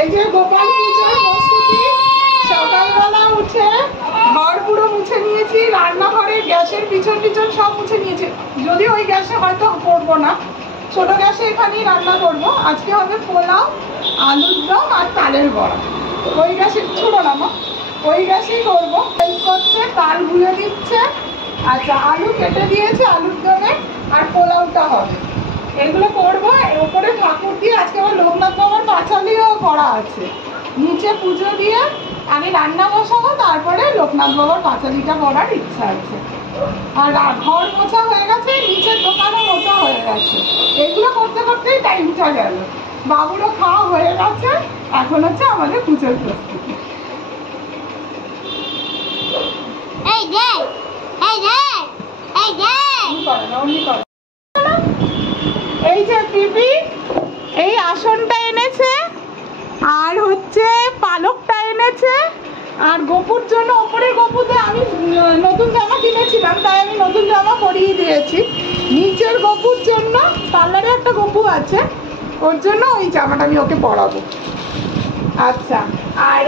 এই যে গোপাল পূজার প্রস্তুতি, সকালবেলা উঠে ঘর পুরো মুছে নিয়েছি, রান্নাঘরের গ্যাসের পিছন সব মুছে নিয়েছি। যদি ওই গ্যাসে হয়তো করবো না, ছোট গ্যাসে এখানেই রান্না করব। আজকে হবে পোলাও, আলুর দম আর তালের বড়া। ওই গ্যাসে ছোড়ো না মা, ওই গ্যাসেই করবো। হেল্প করছে, তাল গুলে দিচ্ছে। আচ্ছা, আলু কেটে দিয়েছে, আলুর দমে আর পোলাওটা হবে। এগুলো করবো। ওপরে ঠাকুর দিয়ে আজকে আমার লোকনাথ বাবার পাঁচালিও করা আছে। নিচে পুজো দিয়ে আগে রান্না বসাবো, তারপরে লোকনাথ বাবার পাঁচালিটা করার ইচ্ছা আছে। আর ঘর মোছা হয়ে গেছে, নিচের দোকানও মোছা হয়ে গেছে। এগুলো করতে করতেই টাইমটা গেল। বাবুরও খাওয়া হয়ে গেছে, এখন হচ্ছে আমাদের পুজোর প্রস্তুতি। এই যে পিপি এই আসনটা এনেছে, আর হচ্ছে পালকটা এনেছে, আর গোপুর জন্য ওপরে গোপুতে আমি নতুন জামা কিনেছিলাম, তাই আমি নতুন জামা পরিয়ে দিয়েছি। নিচের গোপুর জন্য পার্লারে একটা গোপু আছে, ওর জন্য ওই জামাটা আমি ওকে পরাবো। আচ্ছা, আর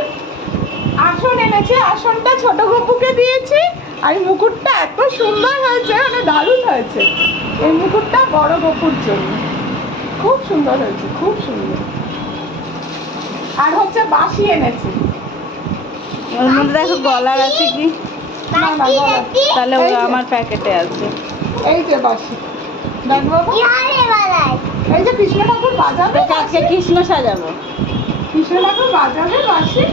আসন এনেছে, আসনটা ছোট গোপুকে দিয়েছি। আর মুকুটটা এত সুন্দর হয়েছে, মানে দারুণ হয়েছে। এই মুকুটটা বড় গোপুর জন্য, খুব সুন্দর হয়েছে, খুব সুন্দর। আর হচ্ছে বাঁশি এনেছে, ওর মধ্যে দেখো গলার আছে কি, তাহলে ওই আমার প্যাকেটে আছে। এই যে বাঁশি দেখবো, এই যে কৃষ্ণ ঠাকুর বাজাবে, আজকে কৃষ্ণ সাজাবো, কৃষ্ণ ঠাকুর বাজাবে বাঁশি।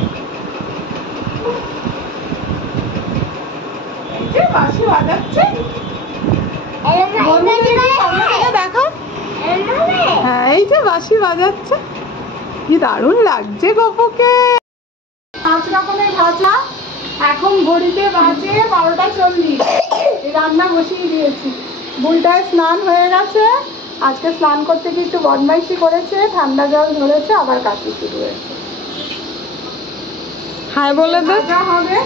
এই যে বাঁশি বাজাচ্ছে, দেখো। হ্যাঁ, এই যে বাঁশি বাজাচ্ছে, কি দারুণ লাগছে গোপুকে। 5 রকমের ভাজা, এখন ঘড়িতে বাজে 12:40। রান্না বসিয়ে দিয়েছি। বুলটায় স্নান হয়ে গেছে, আজকে স্নান করতে গিয়ে একটু বদমাইশি করেছে, ঠান্ডা জল ধরেছে, আবার কাশি শুরু হয়েছে। হাই বলে দাও, ভাজা হবে,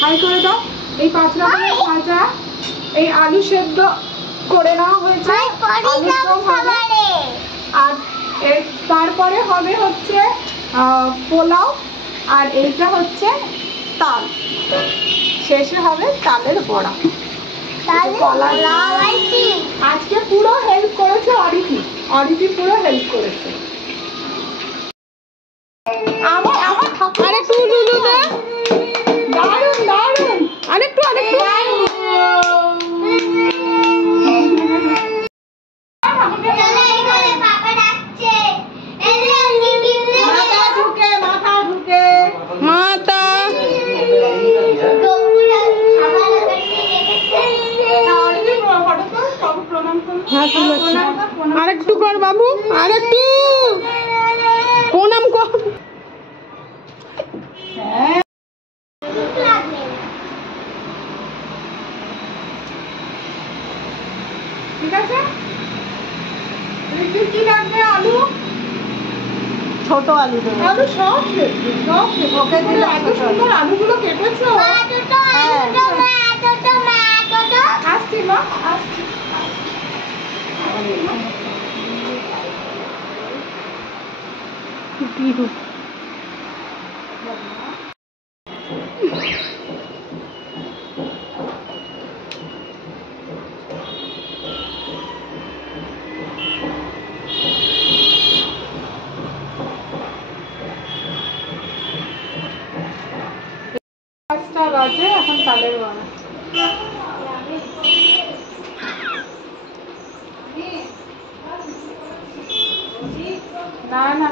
হাই করে দাও। এই 5 রকমের ভাজা, এই আলু সেদ্ধ করে নেওয়া হয়েছে, আর তারপরে হবে হচ্ছে পোলাও, আর এইটা হচ্ছে তাল, শেষে হবে তালের বড়া। আজকে পুরো হেল্প করেছে অরিতি পুরো হেল্প করেছে। আমার আরেকটু দারুন দারুন, আরেকটু আরেকটু কর বাবু, আরেকটু প্রণাম কর। ঠিক আছে, কি লাগবে? আলু, ছোট আলু দেবো, আলু সব ওকে দিলে। এত সুন্দর আলুগুলো কেটেছো। আসছি মা, আসছি। বাজে এখন তালের বড়া। না